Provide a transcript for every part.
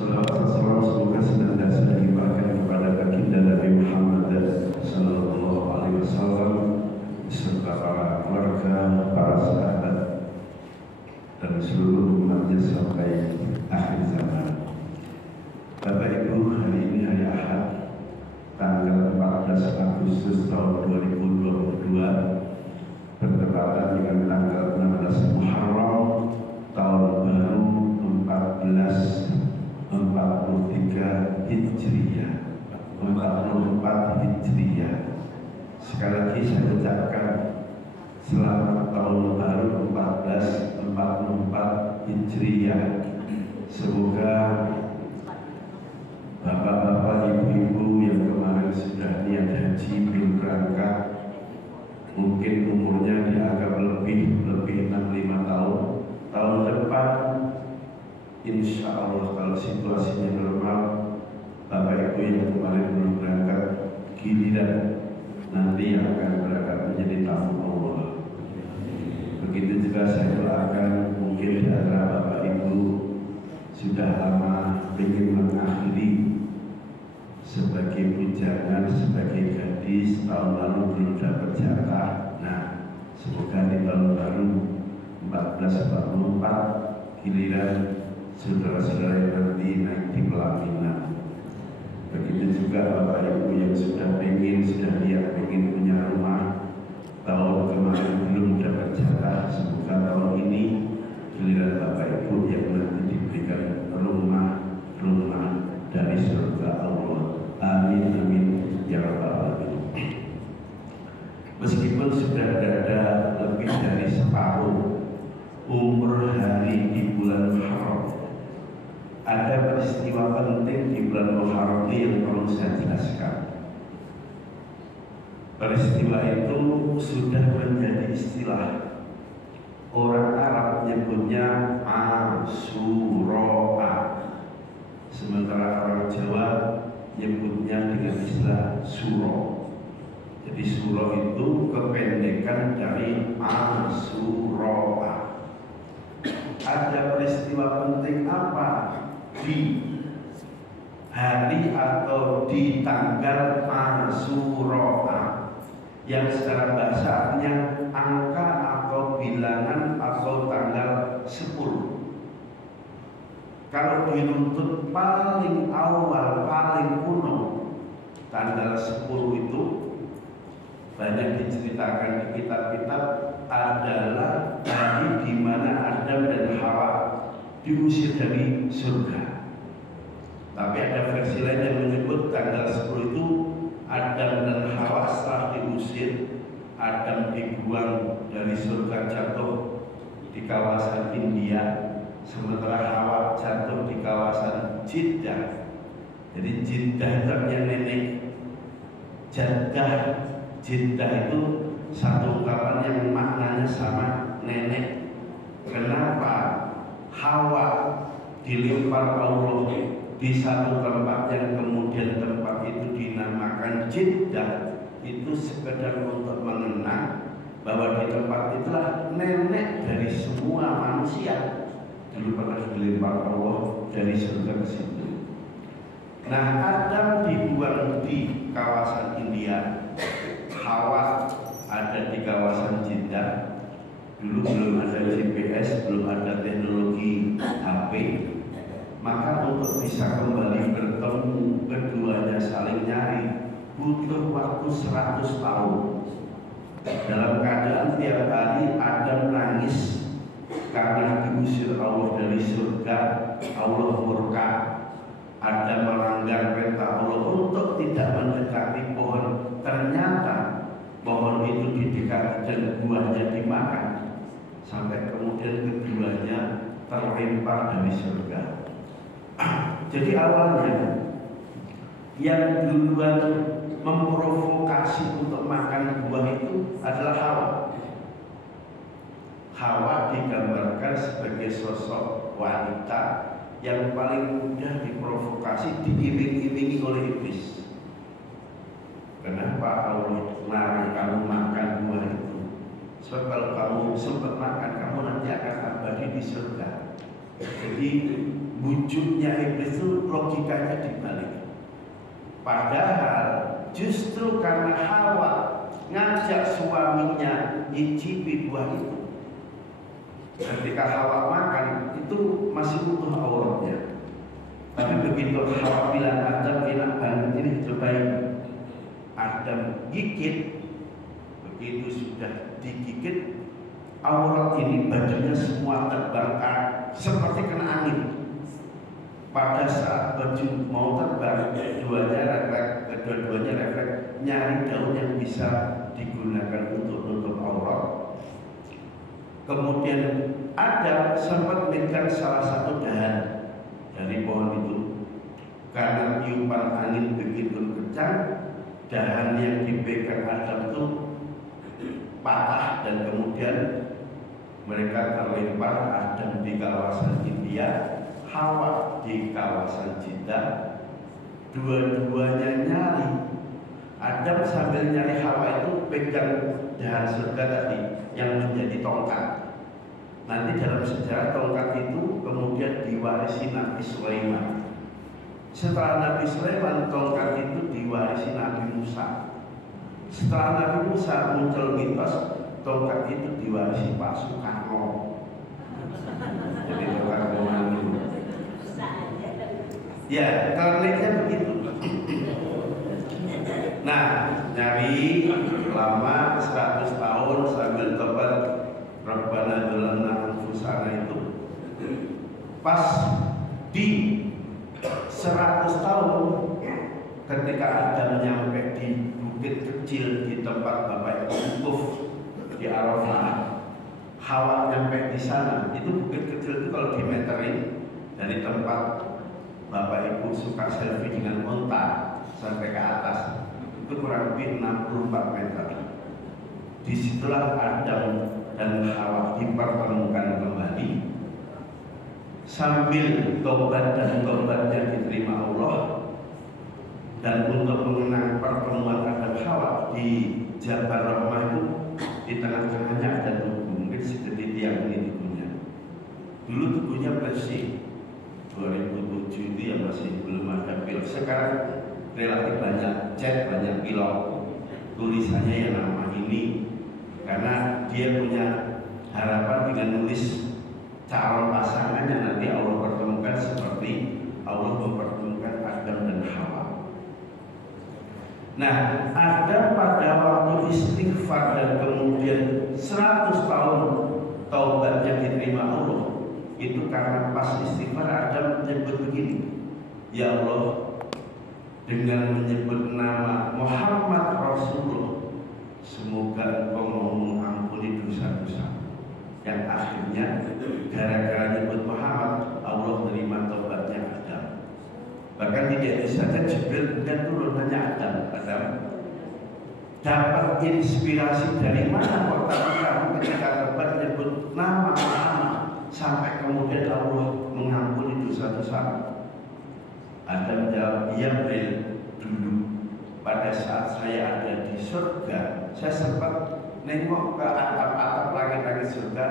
Salawat dan salam semoga senantiasa dilimpahkan kepada baginda Nabi Muhammad sallallahu alaihi wasallam beserta para keluarga, para sahabat dan seluruh umatnya sampai akhir zaman. Bapak Ibu, hari ini hari Ahad, tanggal 14 Agustus tahun 2022, bertepatan dengan tanggal 16 Muharram tahun baru 1443 Hijriah. 44 Hijriah. Sekali lagi saya ucapkan selamat tahun baru 1444 Hijriah. Semoga bapak-bapak, ibu-ibu yang kemarin sudah niat haji belum berangkat, mungkin umurnya dianggap lebih 65 tahun. Tahun depan insya Allah kalau situasinya normal, bapak ibu yang kemarin belum berangkat giliran nanti yang akan berangkat menjadi tamu Allah. Begitu juga saya doakan mungkin di antara bapak ibu sudah lama ingin mengakhiri sebagai bujangan, sebagai gadis, tahun lalu belum dapat jatah. Nah, semoga di tahun baru 1444 giliran saudara-saudara yang nanti naik di pelaminan. Begitu juga bapak ibu yang sudah lihat pengen punya rumah, tahun kemarin belum dapat jatah, semoga tahun ini giliran bapak ibu yang nanti diberikan rumah dari surga Allah. Amin amin ya rabbal alamin. Meskipun sudah berada lebih dari separuh umur hari di bulan Muharram, ada peristiwa penting di bulan Muharram ini yang perlu saya jelaskan. Peristiwa itu sudah menjadi istilah. Orang Arab menyebutnya Asyura, sementara orang Jawa menyebutnya dengan istilah Suro. Jadi Suro itu kependekan dari Asyura. Ada peristiwa penting apa di hari atau di tanggal Asyura yang secara bahasa artinya angka atau bilangan atau tanggal 10. Kalau diruntut paling awal, paling kuno, tanggal 10 itu banyak diceritakan di kitab-kitab adalah hari di mana Adam dan Hawa diusir dari surga. Tapi ada versi lain yang menyebut tanggal 10 itu Adam dan Hawa setelah diusir, Adam dibuang dari surga jatuh di kawasan India, sementara Hawa jatuh di kawasan Jeddah. Jadi Jeddah itu artinya nenek. Jeddah itu satu ungkapan yang maknanya sama, nenek. Kenapa Hawa dilempar Allah di satu tempat yang kemudian tempat itu dinamakan Jeddah? Itu sekedar untuk mengenang bahwa di tempat itulah nenek dari semua manusia dulu pernah dilempar Allah dari surga ke situ. Nah, Adam dibuang di kawasan India, Hawa ada di kawasan Jeddah. Dulu belum ada GPS, belum ada teknologi HP. Maka untuk bisa kembali bertemu keduanya saling nyari butuh waktu 100 tahun. Dalam keadaan tiap hari Adam nangis karena diusir Allah dari surga. Allah murka, Adam melanggar perintah Allah untuk tidak mendekati pohon. Ternyata pohon itu didekati dan buahnya dimakan, sampai kemudian keduanya terlempar dari surga. Jadi awalnya yang duluan memprovokasi untuk makan buah itu adalah Hawa. Hawa digambarkan sebagai sosok wanita yang paling mudah diprovokasi, diiring-iringi oleh iblis. Kenapa Allah larang kamu makan buah itu? Sebab kalau kamu sempat makan, kamu nanti akan abadi di surga. Jadi bujuknya iblis itu logikanya dibalik. Padahal justru karena Hawa ngajak suaminya nyicipi buah itu, ketika Hawa makan itu masih utuh auratnya. Tapi begitu Hawa bilang Adam enak banget ini, cobain. Adam gigit, begitu sudah digigit, aurat ini badannya semua terbakar seperti kena angin. Pada saat baju mau terbang, kedua-duanya refleks nyari daun yang bisa digunakan untuk nutup aurat. Kemudian Adam sempat megang salah satu dahan dari pohon itu. Karena tiupan angin begitu kencang, dahan yang dipegang Adam itu patah dan kemudian mereka terlempar. Adam di kawasan India, Hawa di kawasan Jeddah. Dua-duanya nyari. Adam sambil nyari Hawa itu pegang dahan surga tadi yang menjadi tongkat. Nanti dalam sejarah tongkat itu kemudian diwarisi Nabi Sulaiman. Setelah Nabi Sulaiman, tongkat itu diwarisi Nabi Musa. Setelah Nabi Musa muncul mitos tongkat itu diwarisi Pak Soekarno. Jadi tongkat komando. Ya, kliniknya begitu. Nah, nyari lama 100 tahun sambil tobat Rabbana dzalamna anfusana itu. Pas di 100 tahun ketika Adam nyampe di bukit kecil di tempat Bapak Wukuf di Arafah, Hawa nyampe di sana. Itu bukit kecil itu kalau dimeterin dari tempat Bapak Ibu suka selfie dengan unta sampai ke atas itu kurang lebih 64 meter. Disitulah Adam dan Hawa dipertemukan kembali sambil tobat dan tobatnya diterima Allah. Dan untuk mengenang pertemuan Adam Hawa di Jabal Rahmah itu, di tengah-tengahnya ada tugu, mungkin seperti tiang ini tugunya. Dulu tugunya bersih. 2007 itu ya masih belum ada pilot. Sekarang relatif banyak cat, banyak pilot. Tulisannya yang nama ini karena dia punya harapan dengan nulis calon pasangannya nanti Allah pertemukan seperti Allah mempertemukan Adam dan Hawa. Nah, Adam pada waktu istighfar dan kemudian 100 tahun taubatnya diterima Allah, itu karena pas istighfar Adam menyebut begini, ya Allah, dengan menyebut nama Muhammad Rasulullah, semoga Engkau mau mengampuni dosa-dosa. Yang akhirnya gara-gara nyebut Muhammad, Allah menerima taubatnya Adam. Bahkan tidak saja Jibril dan turunannya Adam dapat inspirasi dari mana kok kamu ketika dapat menyebut nama Muhammad sampai kemudian Allah mengampuni dosa-dosa. Adam menjawab, iya Jibril, dulu pada saat saya ada di surga, saya sempat nengok ke atap-atap langit-langit surga.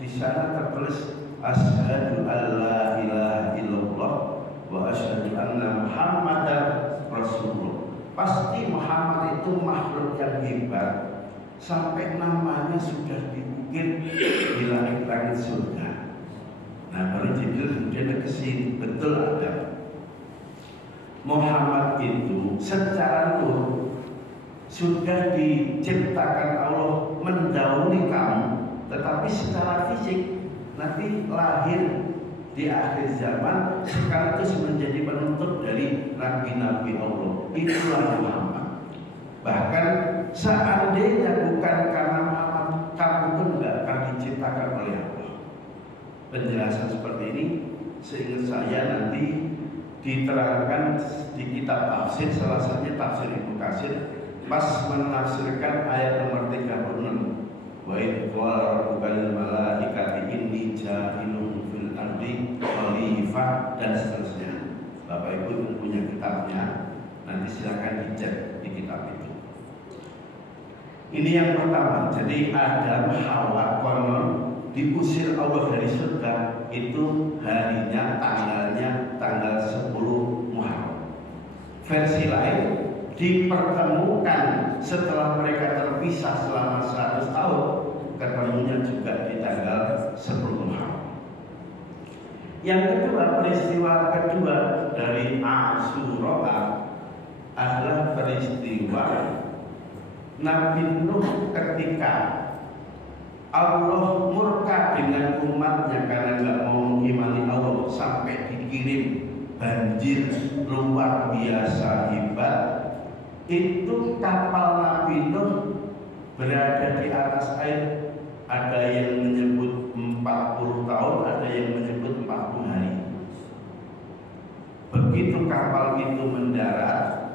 Di sana tertulis asyhadu alla ilaha illallah wa asyhadu anna Muhammadar Rasulullah. Pasti Muhammad itu makhluk yang hebat sampai namanya sudah diukir di langit-langit surga. Nah, baru Jibril kemudian ke sini, betul ada Muhammad itu secara nur sudah diciptakan Allah mendahului kamu, tetapi secara fisik nanti lahir di akhir zaman sekaligus menjadi penutup dari nabi-nabi Allah. Itulah Muhammad. Bahkan seandainya bukan karena Muhammad, kamu pun tidak akan diciptakan oleh Allah. Penjelasan seperti ini seingat saya nanti diterangkan di kitab tafsir, salah satunya tafsir Ibnu Katsir, pas menafsirkan ayat nomor 36. Wa idh qala rabbuka lil malaikati inni ja'ilun fil ardi khalifah dan seterusnya. Bapak Ibu yang punya kitabnya nanti silakan dicek di kitab itu. Ini yang pertama. Jadi Adam Hawa konon diusir Allah dari surga itu harinya, tanggalnya tanggal 10 Muharram. Versi lain dipertemukan setelah mereka terpisah selama 100 tahun, ketemunya juga di tanggal 10 Muharram. Yang kedua, peristiwa kedua dari Asyura adalah peristiwa Nabi Nuh ketika Allah murka dengan umatnya karena nggak mau mengimani Allah sampai dikirim banjir luar biasa hebat. Itu kapal Nabi Nuh berada di atas air. Ada yang menyebut 40 tahun, ada yang menyebut 40 hari. Begitu kapal itu mendarat,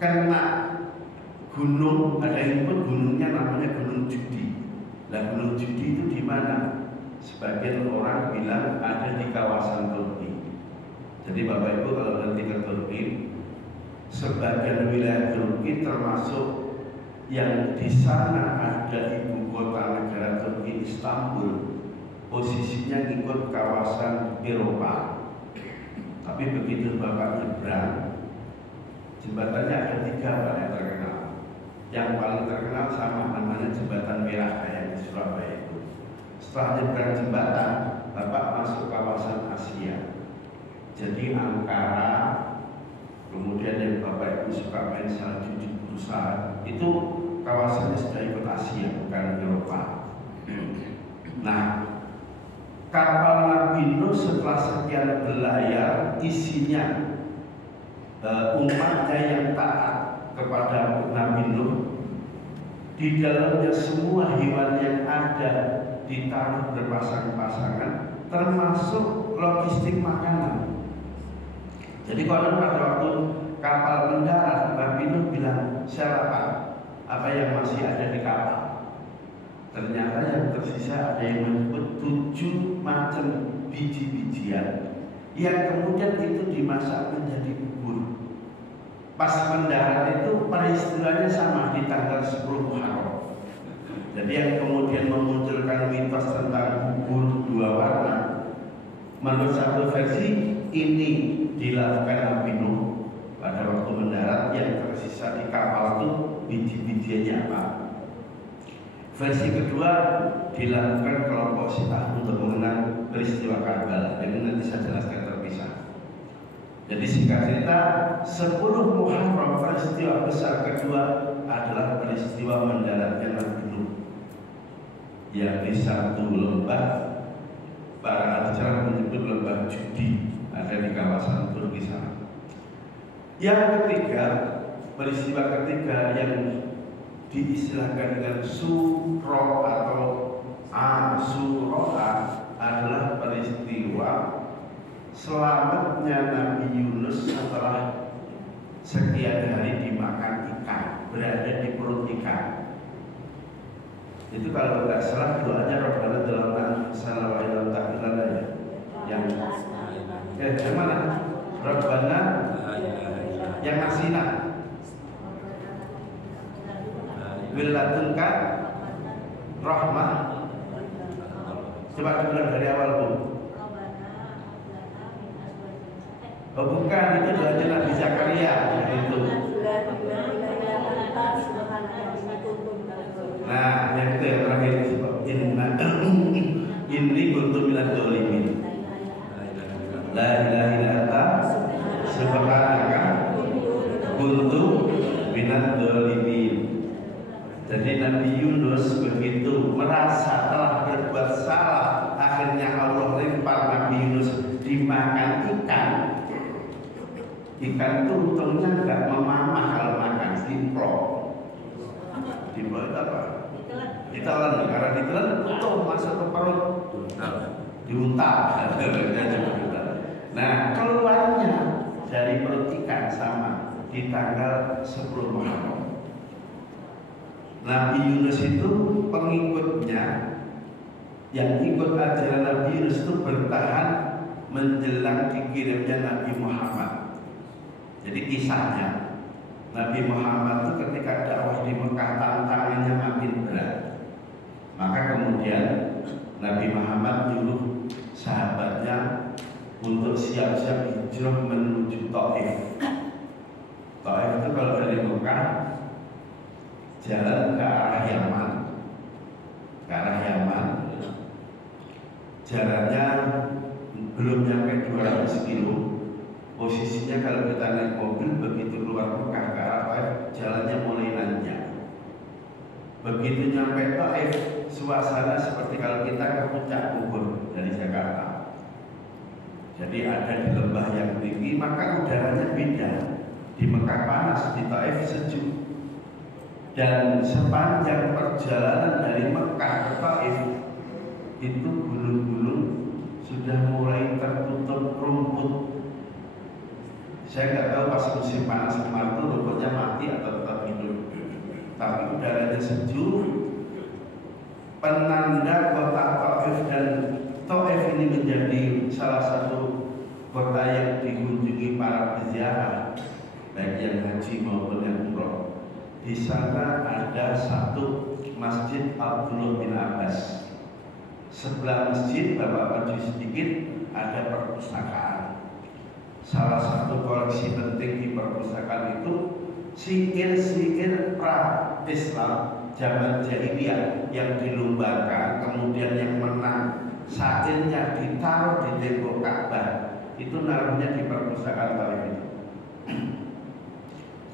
kena gunung, ada yang menyebut gunungnya namanya Gunung Judi. Nah, Gunung Judi itu di mana? Sebagian orang bilang ada di kawasan Turki. Jadi Bapak Ibu kalau nanti ke Turki, sebagian wilayah Turki termasuk yang di sana ada ibu kota negara Turki, Istanbul, posisinya ikut kawasan Eropa. Tapi begitu Bapak nyebrang, jembatannya ada 3 Pak yang terkenal. Yang paling terkenal sama namanya Jembatan Merah kayak di Surabaya itu. Setelah nyebrang jembatan, Bapak masuk kawasan Asia. Jadi Ankara, kemudian yang Bapak Ibu suka main salju di Bursa, itu kawasannya sudah ikut Asia, bukan Eropa. Nah, kapal Nabi Nuh setelah sekian berlayar, isinya umatnya yang taat kepada Nabi Nuh. Di dalamnya semua hewan yang ada ditaruh berpasang-pasangan, termasuk logistik makanan. Jadi kalau pada waktu kapal mendarat, Nabi Nuh bilang, siapa apa yang masih ada di kapal? Ternyata yang tersisa ada yang menyebut 7 macam biji-bijian yang kemudian itu dimasak menjadi bubur. Pas mendarat itu peristiwanya sama di tanggal 10 Muharram. Jadi yang kemudian memunculkan mitos tentang bubur 2 warna, menurut satu versi ini dilakukan Nabi Nuh pada waktu mendarat, yang tersisa di kapal itu biji-bijiannya apa. Versi kedua dilakukan kelompok Syiah untuk mengenang peristiwa Karbala. Ini nanti saya jelaskan terpisah. Jadi singkat cerita, 10 Muharram peristiwa besar kedua adalah peristiwa mendaratnya Nabi Nuh yang di satu lembah, para acara menyebut lembah Judi, ada di kawasan Turki sana. Yang ketiga, peristiwa ketiga yang diistilahkan dengan Suro atau Asyura adalah peristiwa selamatnya Nabi Yunus setelah sekian hari dimakan ikan, berada di perut ikan. Itu kalau tidak salah doanya Rabbana dalam salah wa ilam ta'ilana ya. Yang mana? Rabbana yang asina Wiladunka rahmah. Coba dengar dari awal Bu. Oh bukan, itu doanya Nabi Zakaria itu. Nah, yang itu yang terakhir ini kuntu minadz dzalimin. La ilaha illa anta subhanaka kuntu minadz dzalimin. Jadi Nabi Yunus begitu merasa telah berbuat salah, akhirnya Allah lempar Nabi Yunus dimakan ikan. Ikan itu untungnya nggak memamah kalau makan, diplok. Diplok itu apa? Ditelan, karena ditelan utuh masuk ke perut, diuntal. Nah, keluarnya dari perut ikan sama di tanggal 10 Muharram. Nabi Yunus itu pengikutnya yang ikut ajaran Nabi Yunus itu bertahan menjelang dikirimnya Nabi Muhammad. Jadi kisahnya Nabi Muhammad itu ketika dakwah di Mekah tantangannya makin berat. Maka kemudian Nabi Muhammad nyuruh sahabatnya untuk siap-siap hijrah menuju Taif. Taif itu kalau dari Mekah jalan ke arah Yaman, jalannya belum nyampe 200 kilo. Posisinya kalau kita naik mobil begitu keluar Mekah ke arah Taif, jalannya mulai nanjak. Begitu nyampe Taif, suasana seperti kalau kita ke puncak Bogor dari Jakarta. Jadi ada di lembah yang tinggi, maka udaranya beda. Di Mekah panas, di Taif sejuk. Dan sepanjang perjalanan dari Mekah ke Taif itu gunung-gunung sudah mulai tertutup rumput. Saya nggak tahu pas musim panas kemarin itu rumputnya mati atau tetap hidup. Tapi udaranya sejuk. Penanda kota Taif, dan Taif ini menjadi salah satu kota yang dikunjungi para peziarah, baik yang haji maupun yang umroh. Di sana ada satu Masjid Abdullah bin Abbas. Sebelah masjid, Bapak maju sedikit, ada perpustakaan. Salah satu koleksi penting di perpustakaan itu syair-syair pra-Islam zaman jahiliyah yang dilombakan, kemudian yang menang syairnya ditaruh di tembok Ka'bah. Itu naruhnya di perpustakaan Taif itu.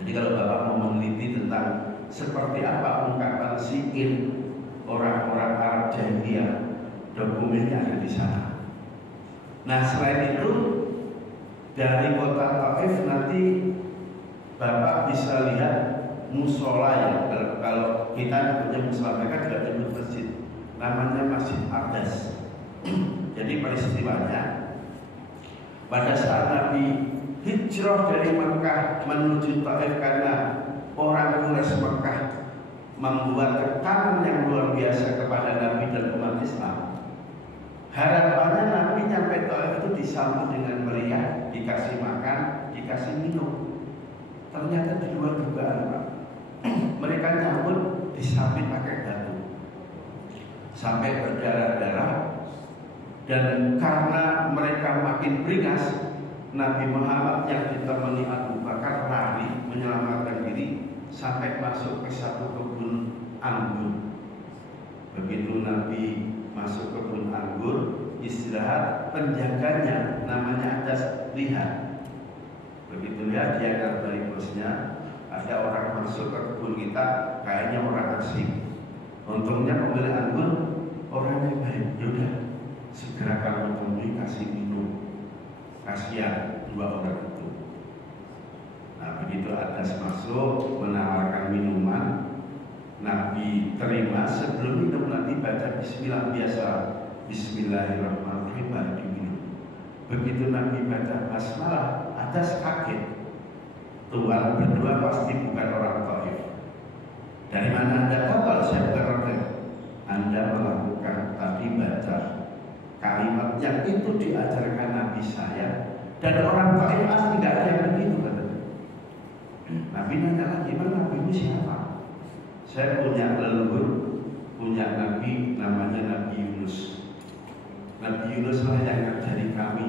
Jadi kalau Bapak mau meneliti tentang seperti apa ungkapan syair orang-orang Arab jahiliyah, dokumennya ada di sana. Nah, selain itu dari kota Taif nanti Bapak bisa lihat musola ya. Kalau kita punya musola, mereka juga menyebut masjid, namanya Masjid Aqdas. Jadi peristiwanya pada saat Nabi hijrah dari Mekah menuju Taif karena orang Quraisy Mekah membuat tekanan yang luar biasa kepada Nabi dan umat Islam. Harapannya Nabi nyampe Taif itu disambut dengan meriah, dikasih makan, dikasih minum. Ternyata di luar dugaan, Pak. Mereka nyambut disambit pakai batu sampai berdarah-darah. Dan karena mereka makin beringas, Nabi Muhammad yang ditemani Abu Bakar lari menyelamatkan diri sampai masuk ke satu kebun anggur. Begitu Nabi masuk kebun anggur, istirahat, penjaganya namanya Adas lihat. Begitu lihat, dia dari bosnya, ada orang masuk ke kebun kita, kayaknya orang asing. Untungnya pemilik anggur orangnya baik, yaudah segera kamu temui, kasih minum. Kasihan dua orang itu. Nah, begitu Adas masuk menawarkan minuman, Nabi terima. Sebelum minum Nabi baca Bismillah biasa, Bismillahirrahmanirrahim, baru diminum. Begitu Nabi baca basmalah, Adas kaget. Tuhan berdua pasti bukan orang Taif. Dari mana Anda tahu kalau saya bukan orang Taif? Anda melakukan tadi baca kalimat yang itu diajarkan Nabi saya, dan orang Taif asli tidak ada yang begitu, katanya. Nabi nanya lagi, mana Nabi ini siapa? Saya punya leluhur, punya Nabi namanya Nabi Yunus. Nabi Yunus lah yang ngajari kami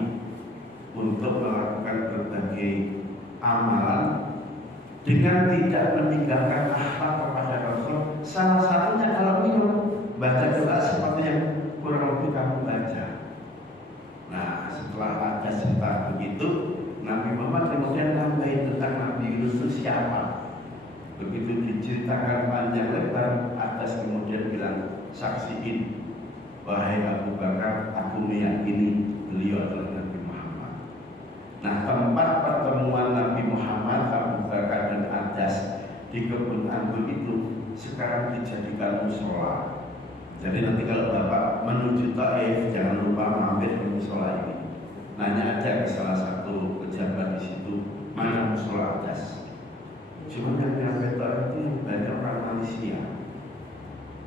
untuk melakukan berbagai amalan dengan tidak meninggalkan akhlak kepada Rasul. Salah satunya kalau minum, baca doa seperti yang kurang lebih kamu baca. Nah, setelah ada cerita begitu, Nabi Muhammad kemudian nambahin tentang Nabi Yunus itu siapa. Begitu diceritakan panjang lebar, Atas kemudian bilang, saksiin, wahai Abu Bakar, aku meyakini beliau adalah Nabi Muhammad. Nah, tempat pertemuan Nabi Muhammad, Abu Bakar dan Atas di kebun anggur itu sekarang dijadikan musola. Jadi nanti kalau Bapak menuju Taif, jangan lupa mampir ke musola ini. Nanya aja ke salah satu pejabat di situ, mana musola Atas. Cuma yang nyampe Taif itu banyak orang Malaysia.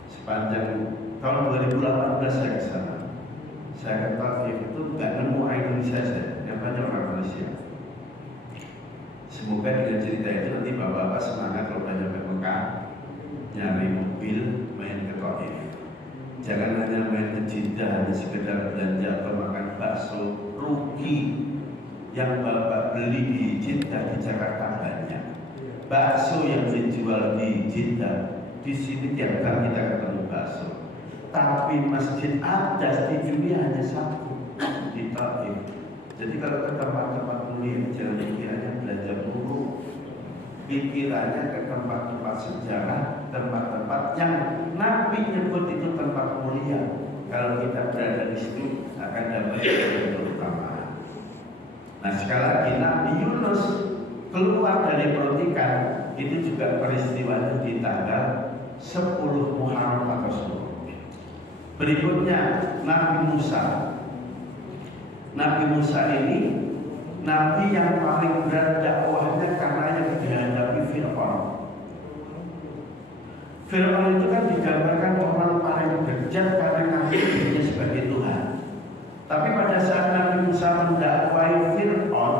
Sepanjang tahun 2018 saya ke sana. Saya ke Taif itu nggak nemu orang Indonesia saja, yang banyak orang Malaysia. Semoga dengan cerita itu nanti Bapak-bapak semangat kalau udah nyampe Mekah, nyari mobil, main ke Taif. Jangan hanya main ke Jeddah, hanya sekedar belanja atau makan tukang bakso rugi yang Bapak beli di Jeddah di Jakarta banyak. Bakso yang dijual di Jeddah di sini tiap kali kita ketemu bakso. Tapi masjid ada di dunia hanya satu di Taif. Jadi kalau ke tempat-tempat mulia jangan pikirannya belajar mulu, pikirannya ke tempat-tempat sejarah, tempat-tempat yang Nabi nyebut itu tempat mulia. Kalau kita berada di situ akan dapat keutamaan. Nah sekali lagi Nabi Yunus keluar dari perut ikan itu juga peristiwanya di tanggal 10 Muharram atau 10. Berikutnya Nabi Musa. Nabi Musa ini Nabi yang paling berat dakwahnya karena yang dihadapi Fir'aun. Fir'aun itu kan digambarkan orang paling bejat karena ngakuinya sebagai Tuhan. Tapi pada saat Nabi Musa mendakwai Fir'aun,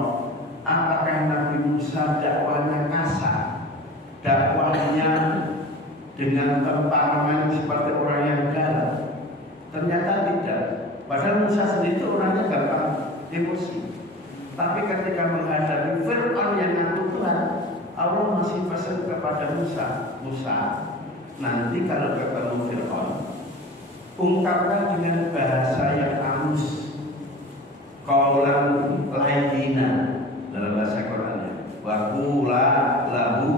apakah Nabi Musa dakwahnya kasar? Dakwahnya dengan temperament seperti orang yang galak? Ternyata tidak. Padahal Musa sendiri itu orangnya gampang emosi. Tapi ketika menghadapi Fir'aun yang ngaku Tuhan, Allah masih pesan kepada Musa, Musa, nanti kalau ketemu Fir'aun, ungkapkan dengan bahasa yang halus, qaulan layyina dalam bahasa Qurannya, wa qula lahu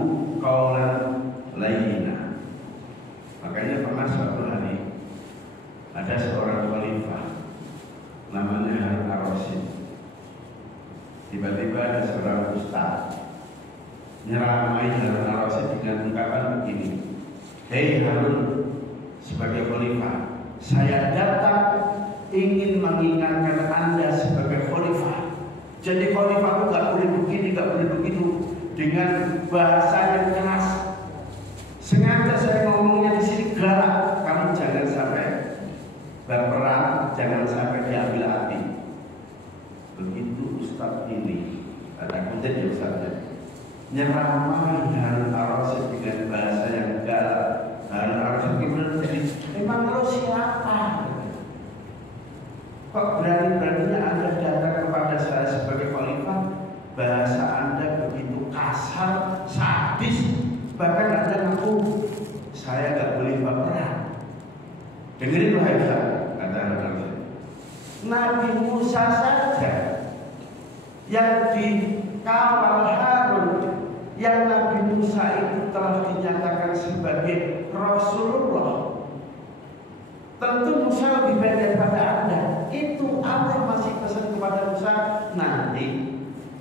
qaulan layyina. Makanya pernah suatu hari ada seorang khalifah namanya Harun ar-Rasyid. Tiba-tiba ada seorang ustaz nyeramai Harun ar-Rasyid dengan ungkapan begini, hei Harun, sebagai khalifah, saya datang ingin mengingatkan Anda sebagai khalifah. Jadi khalifah itu gak boleh begini, gak boleh begitu, dengan bahasa yang keras. Sengaja saya ngomongnya di sini galak, kamu jangan sampai berperang, jangan sampai diambil hati. Begitu ustaz ini, ada kunci ya ustaznya, nyeramai Harun ar-Rasyid dengan bahasa yang galak. Harun ar-Rasyid gimana jadi? Emang lo siapa? Kok berani-beraninya Anda datang kepada saya sebagai khalifah? Bahasa Anda begitu kasar, sadis, bahkan Anda ngaku saya gak boleh berperang. Dengerin wahai Ustaz, kata Harun ar-Rasyid. Nabi Musa saja yang dikawal Harun, yang Nabi Musa itu telah dinyatakan sebagai Rasulullah. Tentu Musa lebih baik daripada Anda. Itu Allah masih pesan kepada Musa, nanti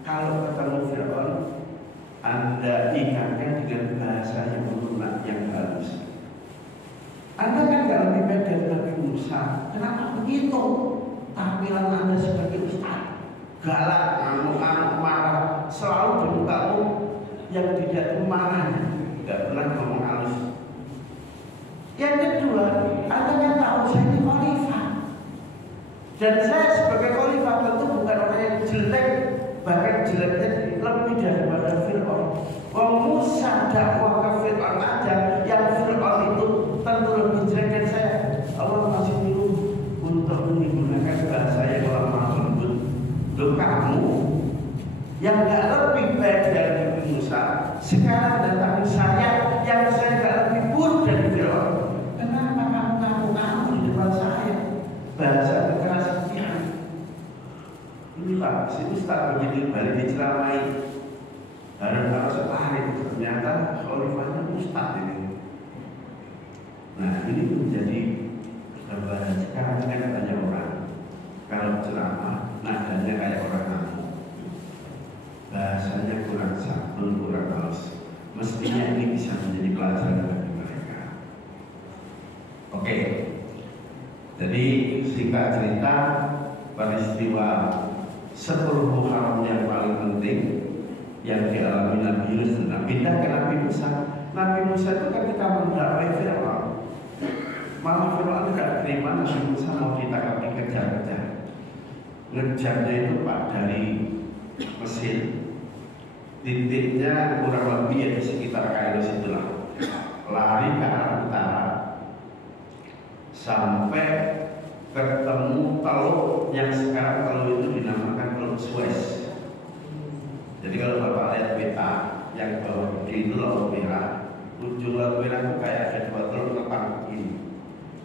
kalau ketemu Fir'aun, Anda ingatkan dengan bahasa yang lunak, yang halus. Anda kan gak lebih baik dari Nabi Musa. Kenapa begitu? Tampilan Anda sebagai ustaz, galak, ngamuk-ngamuk, marah, selalu di mukamu yang tidak marah, tidak pernah ngomong halus. Yang kedua, Anda kan tahu saya ini khalifah, dan saya sebagai khalifah tentu bukan orang yang jelek, bahkan jeleknya lebih daripada Fir'aun. Wong Musa dakwah ke Fir'aun aja, yang Fir'aun itu tentu lebih jelek dari saya. Allah masih nyuruh untuk menggunakan bahasa yang lemah lembut. Loh, kamu yang gak lebih baik dari Musa sekarang datangi saya yang saya gak lebih buruk dari Fir'aun. Kenapa kamu ngaku-ngaku di depan saya? Bahasa kekerasan ini. Ini Pak, si Ustaz begitu balik diceramai Harun ar-Rasyid, ternyata khalifahnya Ustaz ini. Nah ini menjadi gambaran. Sekarang kan banyak orang kalau ceramah nadanya kayak orang ngamuk, bahasanya kurang santun, kurang halus. Mestinya ini bisa menjadi pelajaran bagi mereka. Oke, jadi singkat cerita, peristiwa 10 Muharram yang paling penting yang dialami Nabi Yunus. Nah, pindah ke Nabi Musa. Nabi Musa itu ketika mendakwai Fir'aun, malah Fir'aun tidak terima Nabi Musa mau ditangkap, dikejar-kejar. Ngejarnya itu Pak dari Mesir, titiknya kurang lebih ya di sekitar Kairo situlah, lari ke arah utara sampai ke ketemu teluk yang sekarang teluk itu dinamakan Teluk Suez. Jadi kalau Bapak lihat peta yang bawah gede itu Laut Merah, ujung Laut Merah itu kayak ada dua teluk tepang ini.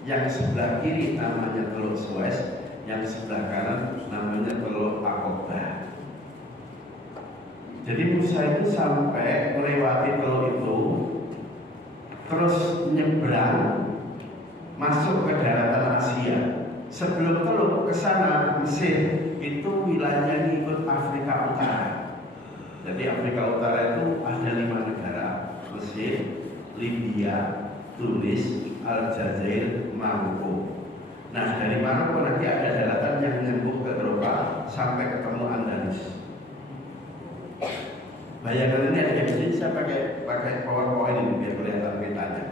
Yang sebelah kiri namanya Teluk Suez, yang sebelah kanan namanya Teluk Aqaba. Jadi Musa itu sampai melewati teluk itu, terus nyebrang masuk ke daratan Asia. Sebelum teluk ke sana Mesir itu wilayahnya ngikut Afrika Utara. Jadi Afrika Utara itu ada 5 negara: Mesir, Libya, Tunis, Aljazair, Maroko. Nah dari Maroko nanti ada daratan yang nyambung ke Eropa sampai ketemu Andalus. Bayangkan ini ada di sini, saya pakai PowerPoint ini biar kelihatan petanya.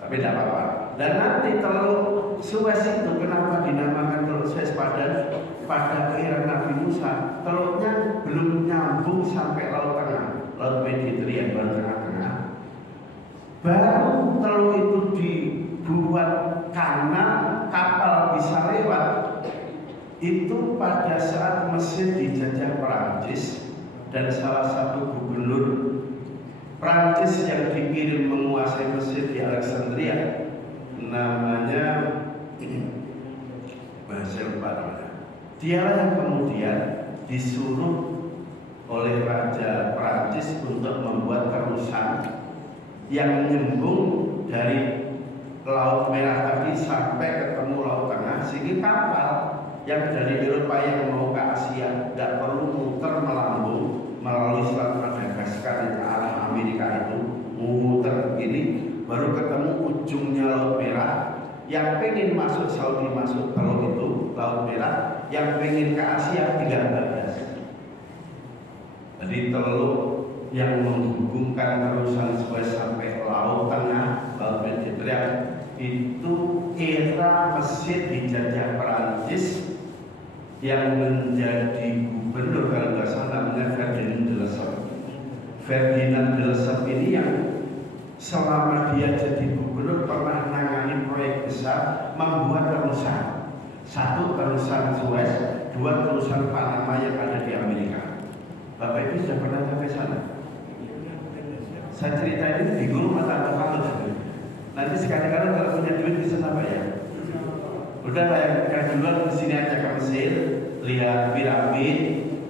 Tapi tidak apa-apa. Dan nanti Teluk Suez itu kenapa dinamakan Teluk Suez pada era Nabi Musa? Teluknya belum nyambung sampai Laut Tengah, Laut Mediterania, Laut Tengah-Tengah. Baru teluk itu dibuat kanal, kapal bisa lewat. Itu pada saat Mesir dijajah Perancis dan salah satu gubernur Prancis yang dikirim menguasai Mesir di Alexandria namanya bahasa lupa namanya. Dialah yang kemudian disuruh oleh Raja Prancis untuk membuat terusan yang menyambung dari Laut Merah tadi sampai ketemu Laut Tengah, sehingga kapal yang dari Eropa yang mau ke Asia tidak perlu muter melambung melalui Selat Madagaskar ke arah Amerika itu, muter begini baru ketemu ujungnya Laut Merah. Yang pengen masuk Saudi masuk teluk itu Laut Merah, yang pengen ke Asia tinggal bablas. Jadi teluk yang menghubungkan terusan Suez sampai Laut Tengah, Laut Mediterania itu era Mesir dijajah Perancis, yang menjadi gubernur kalau nggak salah namanya Ferdinand de Lesseps. Ferdinand de Lesseps ini yang selama dia jadi gubernur pernah menangani proyek besar membuat terusan. 1 terusan Suez, 2 terusan Panama yang ada di Amerika. Bapak Ibu sudah pernah sampai sana? Saya cerita ini di guru mata kalau nanti sekali-kali kalau punya duit bisa sampai ya. Udah yang duluan ke sini aja ke Mesir, lihat piramid,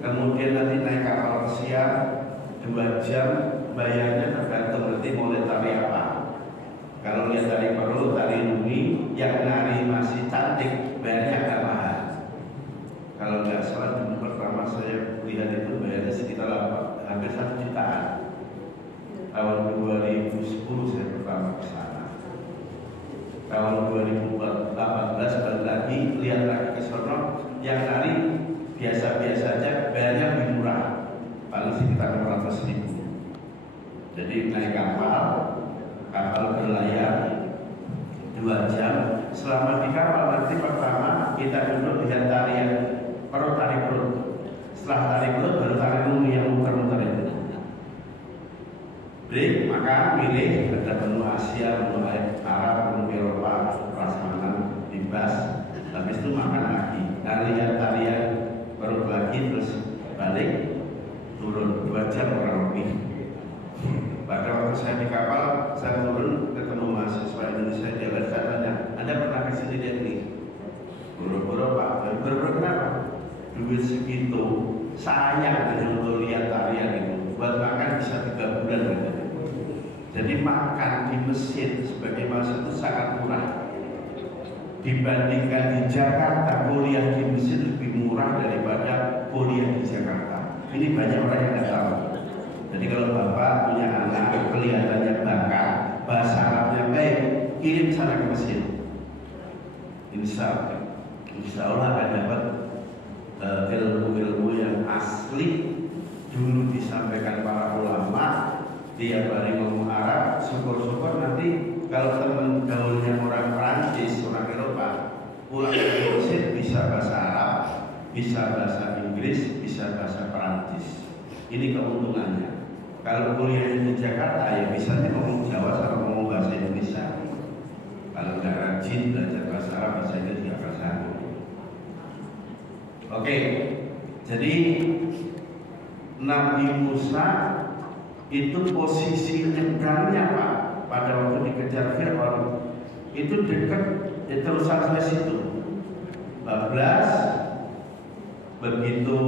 kemudian nanti naik kapal pesiar 2 jam, bayarnya tergantung nanti mau lihat tari apa. Kalau lihat tari perut, tari nuni, yang nari masih cantik, bayarnya agak mahal. Kalau nggak salah dulu pertama saya lihat itu bayarnya sekitar hampir 1 jutaan. Tahun 2010 saya pertama ke sana. Tahun 2018 balik lagi, lihat lagi ke sono, yang nari biasa-biasa aja, bayarnya lebih murah, paling sekitar 600.000. Jadi naik kapal berlayar 2 jam. Selama di kapal nanti pertama kita duduk lihat tarian perut, tari perut. Setelah tari perut baru tari nuni yang muter-muter itu. Break, makan, milih, ada menu Asia, menu Arab, menu Eropa, prasmanan, bebas. Habis itu makan lagi, lihat tarian perut lagi, terus balik, turun 2 jam kurang lebih. Pada waktu saya di kapal, saya turun ketemu mahasiswa Indonesia, dia lihat saya tanya, Anda pernah ke sini lihat nih? Buru-buru Pak, buru-buru kenapa? Duit segitu, sayang hanya untuk lihat tarian itu. Buat makan bisa 3 bulan gitu. Jadi makan di Mesir sebagai mahasiswa itu sangat murah. Dibandingkan di Jakarta, kuliah di Mesir lebih murah daripada kuliah di Jakarta. Ini banyak orang yang tidak tahu. Jadi kalau Bapak punya anak kelihatannya bakat, bahasa Arabnya baik, kirim sana ke Mesir. Insya Allah akan dapat ilmu-ilmu yang asli. Dulu disampaikan para ulama, tiap hari ngomong Arab, syukur-syukur nanti kalau teman gaulnya orang Prancis, orang Eropa, pulang ke Mesir bisa bahasa Arab, bisa bahasa Inggris, bisa bahasa Prancis. Ini keuntungannya. Kalau kuliah di Jakarta ya bisanya ngomong Jawa sama ngomong bahasa Indonesia. Kalau nggak rajin belajar bahasa Arab, bahasa Inggris nggak akan sanggup. Oke, jadi Nabi Musa itu posisi nyebrangnya Pak pada waktu dikejar Fir'aun itu dekat terusan sampai situ. 14 begitu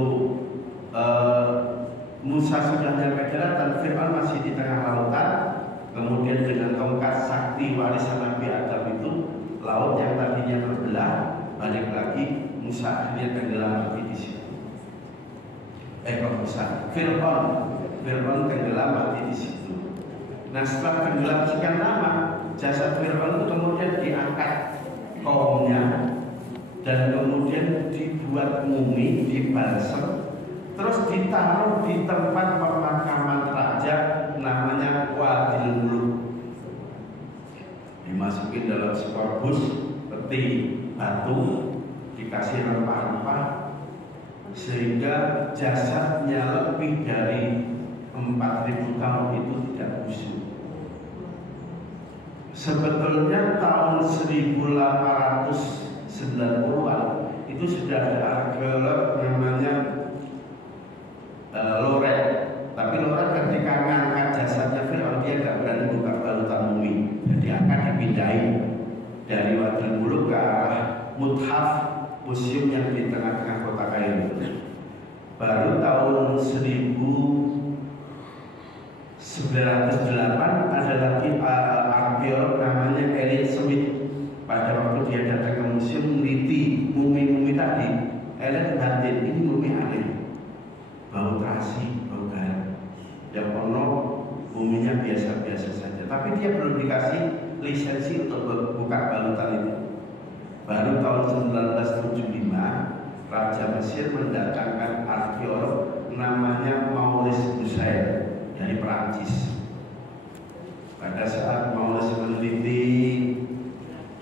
Musa sudah nyampe daratan, Fir'aun masih di tengah lautan. Kemudian dengan tongkat sakti warisan Nabi Adam itu, laut yang tadinya terbelah balik lagi, Musa akhirnya tenggelam mati di situ. Fir'aun tenggelam mati di situ. Nah, setelah tenggelam sekian lama, jasad Fir'aun itu kemudian diangkat kaumnya dan kemudian dibuat mumi, dibalsem, terus ditaruh di tempat pemakaman raja namanya Wadil Muluk. Dimasukin dalam sebuah bus peti batu, dikasih rempah-rempah sehingga jasadnya lebih dari 4.000 tahun itu tidak busuk. Sebetulnya tahun 1890-an itu sudah ada arkeolog namanya Loret. Tapi Loret ketika ngangkat jasadnya Fir'aun, dia nggak berani buka balutan mumi, jadi akan dipindahin dari Wadil Muluk ke arah Muthaf, museum yang di tengah-tengah kota Kairo. Baru tahun 1908 ada lagi arkeolog namanya Elliot Smith. Pada waktu dia datang ke museum meneliti mumi-mumi tadi, Elliot batin ini mumi aneh, bau terasi, bau garam. Yang penuh muminya biasa-biasa saja. Tapi dia belum dikasih lisensi untuk buka balutan itu. Baru tahun 1975 Raja Mesir mendatangkan arkeolog namanya Maurice Bucaille dari Perancis. Pada saat Maurice meneliti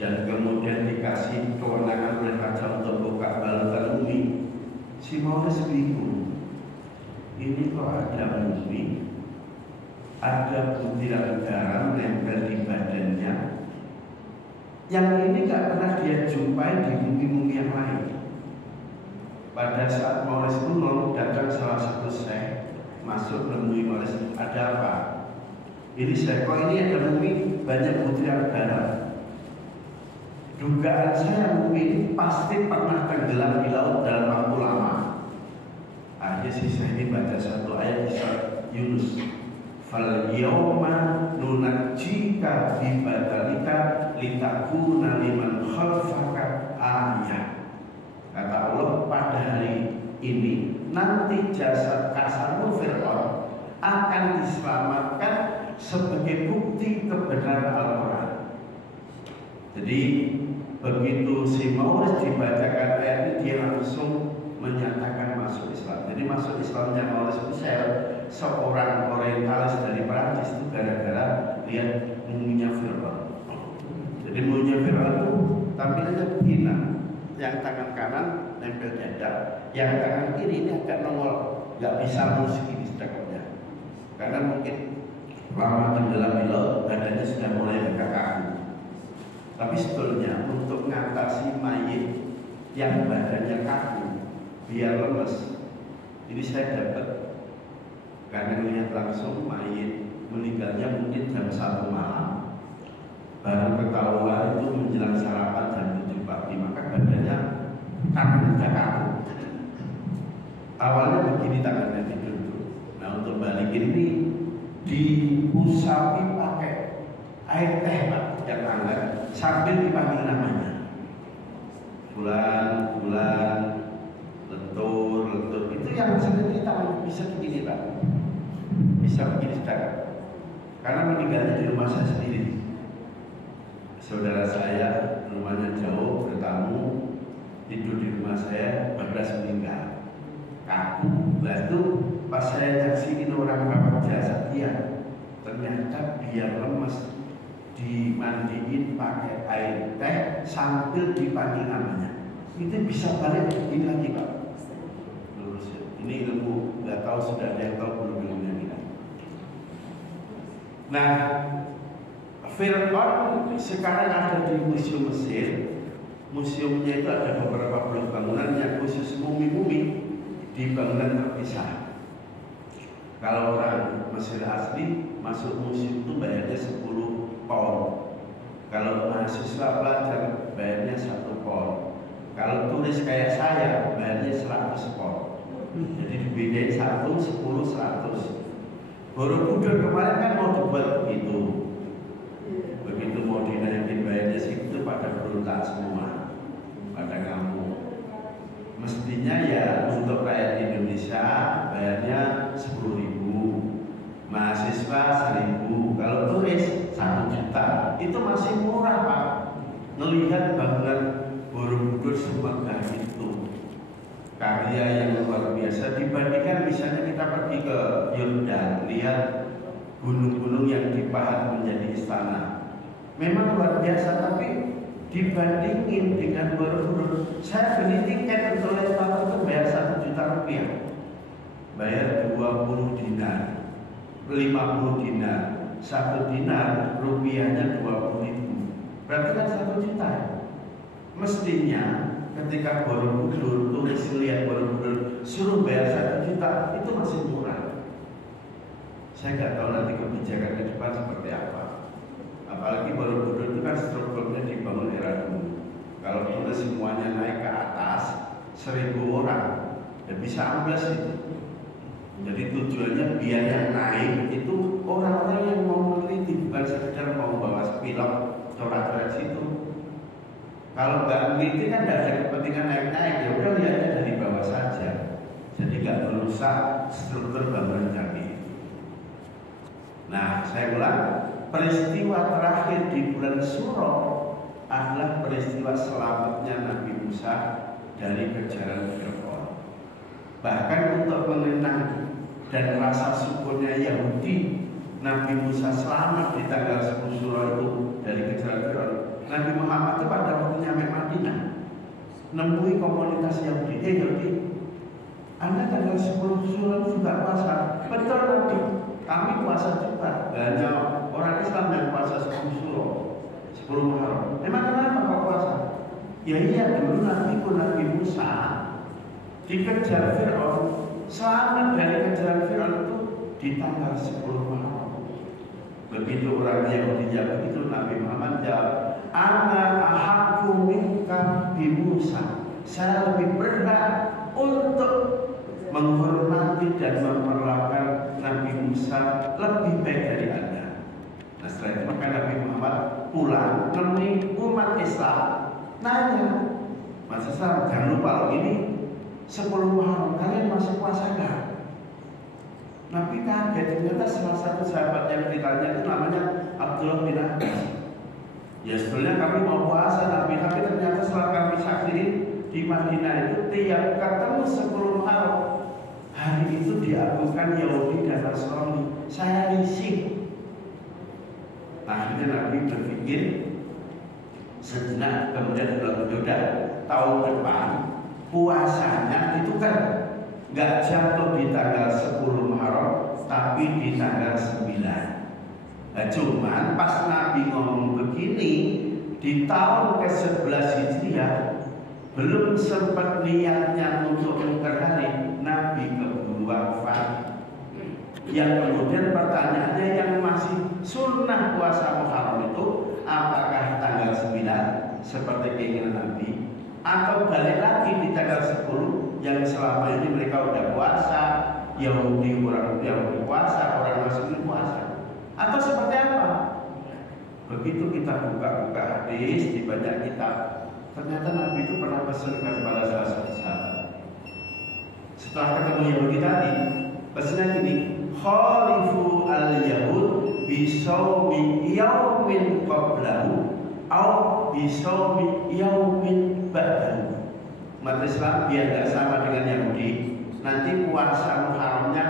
dan kemudian dikasih kewenangan oleh Raja untuk buka balutan mumi, si Maurice bingung. Ini kok ada mumi, ada butiran garam nempel di badannya. Yang ini nggak pernah dia jumpai di mumi-mumi yang lain. Pada saat Maurice Kuno datang salah satu syekh, masuk menemui Maurice, ada apa? Ini syekh, kok ini ada mumi banyak butiran garam. Dugaan saya mumi ini pasti pernah tenggelam di laut dalam waktu lama. Akhirnya si syekh ini baca satu ayat di surat Yunus. Fal yawma nunajjika bi badalika litakuna liman khalfaka ayah. Kata Allah, pada hari ini nanti jasad kasarmu Fir'aun akan diselamatkan sebagai bukti kebenaran Al-Quran. Jadi begitu si Maurice dibacakan ayat ini, dia langsung menyatakan masuk Islam. Jadi masuk Islamnya Maurice Bucaille, seorang orientalis dari Perancis, itu gara-gara lihat muminya Fir'aun. Jadi muminya Fir'aun itu tampilannya begini, yang tangan kanan nempel dada, yang tangan kiri ini agak nongol, nggak bisa lurus gini sedekatnya, karena mungkin lama tenggelam di laut, badannya sudah mulai agak kaku. Tapi sebetulnya untuk mengatasi mayit yang badannya kaku biar lemes, ini saya dapat karena melihat langsung mayit meninggalnya mungkin jam 1 malam, baru ketahuan itu menjelang sarapan jam 7 pagi, maka badannya tangannya udah kaku. Awalnya begini tangannya tidur. Nah, untuk balikin ini diusapi pakai air teh Pak, yang hangat, sambil dipanggil namanya. Bulan, lentur. Itu yang sendiri tangan bisa begini Pak, bisa begini sekarang. Karena meninggalnya di rumah saya sendiri. Saudara saya rumahnya jauh, bertamu, tidur di rumah saya, bablas meninggal, kaku. Lalu pas saya nyaksiin orang rawat jasad dia, ternyata biar lemes dimandiin pakai air teh sambil dipanggil namanya, itu bisa balik begini lagi Pak. Lurus ya. Ini ilmu, nggak tahu sudah ada yang tahu belum ilmunya kita. Nah, Fir'aun sekarang ada di Museum Mesir. Museumnya itu ada beberapa blok bangunan yang khusus mumi-mumi di bangunan terpisah. Kalau orang Mesir asli masuk museum itu bayarnya 10 pound. Kalau mahasiswa pelajar bayarnya 1 pound. Kalau turis kayak saya bayarnya 100 pound. Jadi dibedain 1, 10, 100. Borobudur kemarin kan mau dibuat begitu. Begitu mau dinaikin bayarnya segitu pada berontak semua, pada ngamuk. Mestinya ya untuk rakyat Indonesia bayarnya 10.000, mahasiswa 1.000, kalau turis 1 juta. Itu masih murah Pak. Melihat bangunan Borobudur semegah itu, karya yang luar biasa dibandingkan misalnya kita pergi ke Yordan, lihat gunung-gunung yang dipahat menjadi istana. Memang luar biasa, tapi dibandingin dengan Borobudur, saya beli tiket untuk lewat itu bayar 1 juta rupiah, bayar 20 dinar, 50 dinar, 1 dinar rupiahnya 20.000, berarti kan 1 juta. Mestinya ketika Borobudur, turis lihat Borobudur suruh bayar 1 juta, itu masih murah. Saya nggak tahu nanti kebijakan ke depan seperti apa. Apalagi Borobudur itu kan strukturnya dibangun era dulu. Kalau turis semuanya naik ke atas 1.000 orang, ya bisa ambles itu. Jadi tujuannya biar yang naik itu orang-orang yang mau meneliti, bukan sekedar mau bawa sepilok coret-coret situ. Kalau nggak meneliti kan nggak ada kepentingan naik-naik, ya udah lihatnya dari bawah saja. Jadi nggak merusak struktur bangunan kami. Nah, saya ulang, peristiwa terakhir di bulan Suro adalah peristiwa selamatnya Nabi Musa dari kejaran Fir'aun. Bahkan untuk mengenang dan rasa syukurnya Yahudi, Nabi Musa selamat di tanggal 10 Suro itu dari kejaran Fir'aun. Nabi Muhammad itu pada waktu nyampe Madinah nemui komunitas Yahudi. Yahudi, Anda tanggal 10 Suro juga puasa? Betul Nabi, kami puasa juga. Hanya orang Islam yang puasa 10 Suro, 10 Muharram. Memang kenapa kau puasa? Ya iya, dulu Nabi Musa dikejar Fir'aun, selamat dari kejaran Fir'aun itu di tanggal 10 Muharram. Begitu orang Yahudi begitu, Nabi Muhammad jawab, Ana ahaku minka bi Musa. Saya lebih berhak untuk menghormati dan memperlakukan Nabi Musa lebih baik dari Anda. Nah setelah itu maka Nabi Muhammad pulang menemui umat Islam, nanya, Mas Islam jangan lupa loh ini 10 Muharram kalian masih puasa nggak? Nabi kaget, ternyata salah satu sahabat yang ditanya itu namanya Abdullah bin Abbas. Ya sebetulnya kami mau puasa tapi ternyata setelah kami saksikan di Madinah itu tiap ketemu 10 Muharram hari itu diagukan Yahudi dan Nasrani. Saya risih. Akhirnya Nabi berpikir sejenak, kemudian sudah tahun depan puasanya ditukar, nggak jatuh di tanggal 10 Muharram tapi di tanggal 9. Nah, cuman pas Nabi ngomong begini di tahun ke-11 Hijriah, belum sempat niatnya untuk tukar hari, Nabi keburu wafat. Yang kemudian pertanyaannya yang masih sunnah puasa Muharram itu apakah tanggal 9 seperti keinginan Nabi, atau balik lagi di tanggal 10 yang selama ini mereka udah puasa, Yahudi orang Yahudi puasa, orang Muslim puasa, atau seperti apa? Begitu kita buka-buka hadis di banyak kitab, ternyata Nabi itu pernah pesankan kepada salah satu sahabat. Setelah ketemu Yahudi tadi, pesannya gini, khalifu al-yahud bisawmi yaumin qablahu au bisawmi yaumin ba'dahu. Umat Islam biar gak sama dengan Yahudi, nanti puasa Muharramnya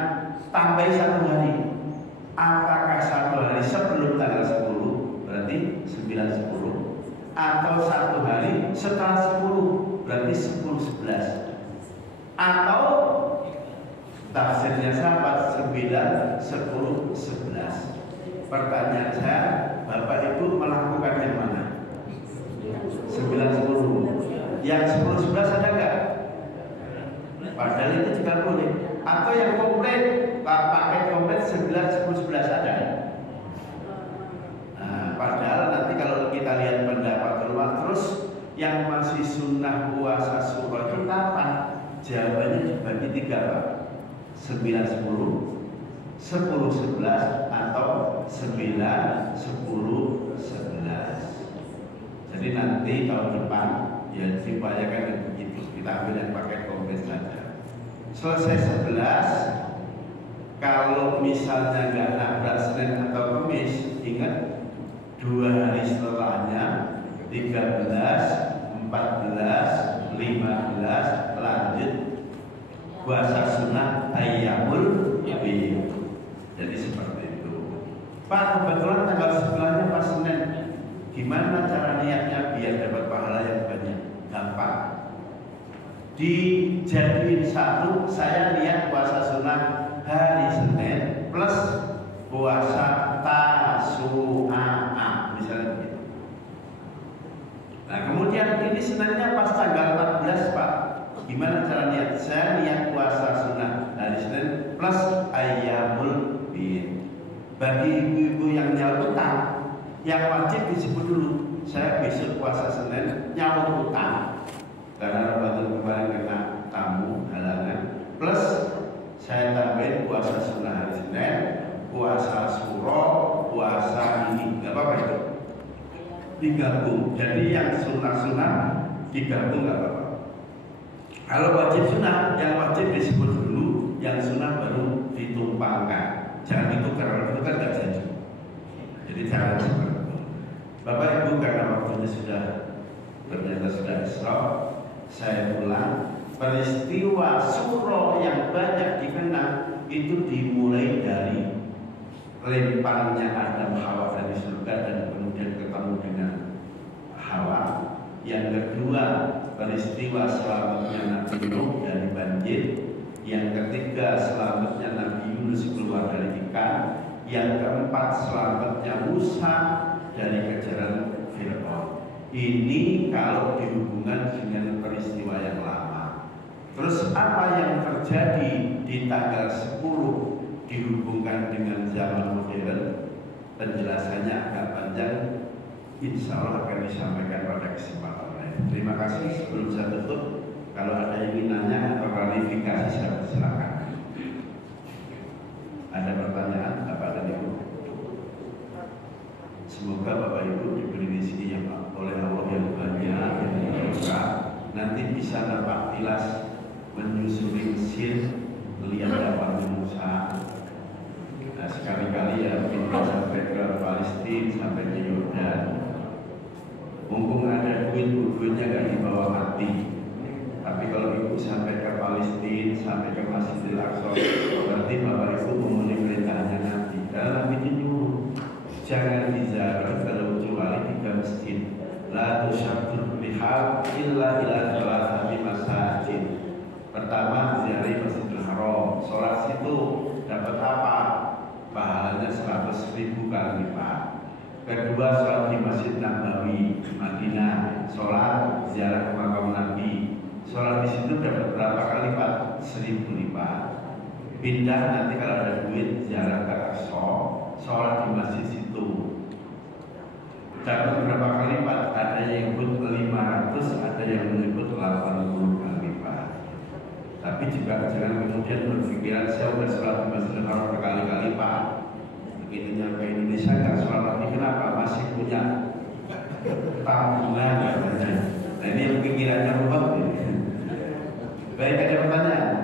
tambah 1 hari. Apakah 1 hari sebelum tanggal 10 berarti 9-10, atau 1 hari setelah 10 berarti 10-11, atau tafsirnya sahabat 9-10-11. Pertanyaan saya, Bapak Ibu melakukan yang mana? 9-10. Yang 10-11 ada nggak? Padahal itu juga boleh. Atau yang komplit, paket komplit 9-10-11 ada. Nah, padahal nanti kalau kita lihat pendapat ulama terus yang masih sunnah puasa sunnah itu kapan? Jawabannya dibagi 3 Pak. 9-10, 10-11 atau 9-10-11. Jadi nanti tahun depan ya diupayakan yang begitu, kita ambil yang pakai komplit saja. Selesai 11, kalau misalnya nggak nabrak Senin atau Kamis, ingat 2 hari setelahnya 13, 14, 15 lanjut puasa sunnah ayyamul bid. Jadi seperti itu. Pak, kebetulan tanggal 9-nya pas Senin. Gimana cara niatnya biar dapat pahala yang banyak? Gampang. Dijadiin satu, saya niat puasa sunnah hari Senin plus puasa Tasu'a, misalnya begitu. Nah, kemudian ini Seninnya pas tanggal 14 Pak. Gimana cara niat? Saya niat puasa sunnah hari Senin plus ayyamul bid. Bagi ibu-ibu yang nyaur utang, yang wajib disebut dulu. Saya besok puasa Senin nyaur utang karena Ramadan kemarin kena tamu halangan. Plus saya tambahin puasa sunnah hari Senin, puasa suro, puasa ini, nggak apa-apa itu. Digabung. Jadi yang sunnah-sunnah digabung nggak apa-apa. Kalau wajib sunnah, yang wajib disebut dulu, yang sunnah baru ditumpangkan. Jangan itu karena itu kan nggak jadi. Jadi jangan seperti itu. Bapak Ibu, karena waktunya sudah ternyata sudah isra, saya ulang. Peristiwa suro yang banyak dikenang itu dimulai dari lemparnya Adam Hawa dari surga dan kemudian ketemu dengan Hawa. Yang kedua, peristiwa selamatnya Nabi Nuh dari banjir. Yang ketiga, selamatnya Nabi Yunus keluar dari ikan. Yang keempat, selamatnya Musa dari kejaran Fir'aun. Ini kalau dihubungkan dengan peristiwa yang lama. Terus apa yang terjadi di tanggal 10 dihubungkan dengan zaman modern? Penjelasannya agak panjang, insya Allah akan disampaikan pada kesempatan lain. Terima kasih. Sebelum saya tutup, kalau ada yang ingin nanya atau klarifikasi, saya silakan. Ada pertanyaan Bapak dan Ibu? Semoga Bapak Ibu diberi rezeki yang oleh Allah yang banyak, yang berkah. Nanti bisa dapat tilas menyusuri Mesir, melihat dapat Musa. Nah, sekali-kali ya pindah sampai ke Palestina, sampai ke Yordan. Mumpung ada duitnya gak dibawa mati. Tapi kalau Ibu sampai ke Palestina, sampai ke Masjidil Aqsa, berarti Bapak Ibu memenuhi perintahnya Nabi. Karena Nabi itu nyuruh, jangan diziarah kalau kecuali 3 masjid. La tusyaddur rihal illa ila thalathati masajid. Pertama, ziarah Masjidil Haram. Sholat situ dapat apa? Pahalanya 100.000 kali lipat. Kedua, sholat di Masjid Nabawi Madinah. Sholat ziarah ke makam Nabi. Sholat di situ dapat berapa kali lipat? 1000 lipat. Pindah nanti kalau ada duit ziarah ke Aqsa, sholat di masjid situ. Dapat berapa kali lipat? Ada yang menyebut 500, ada yang menyebut 80 kali lipat. Tapi juga jangan kemudian berpikiran saya udah sholat di Masjidil Haram berkali-kali Pak. Begitu nyampe Indonesia nggak sholat lagi, kenapa? Masih punya tabungan katanya. Nah ini yang pikirannya ruwet. Baik, ada pertanyaan?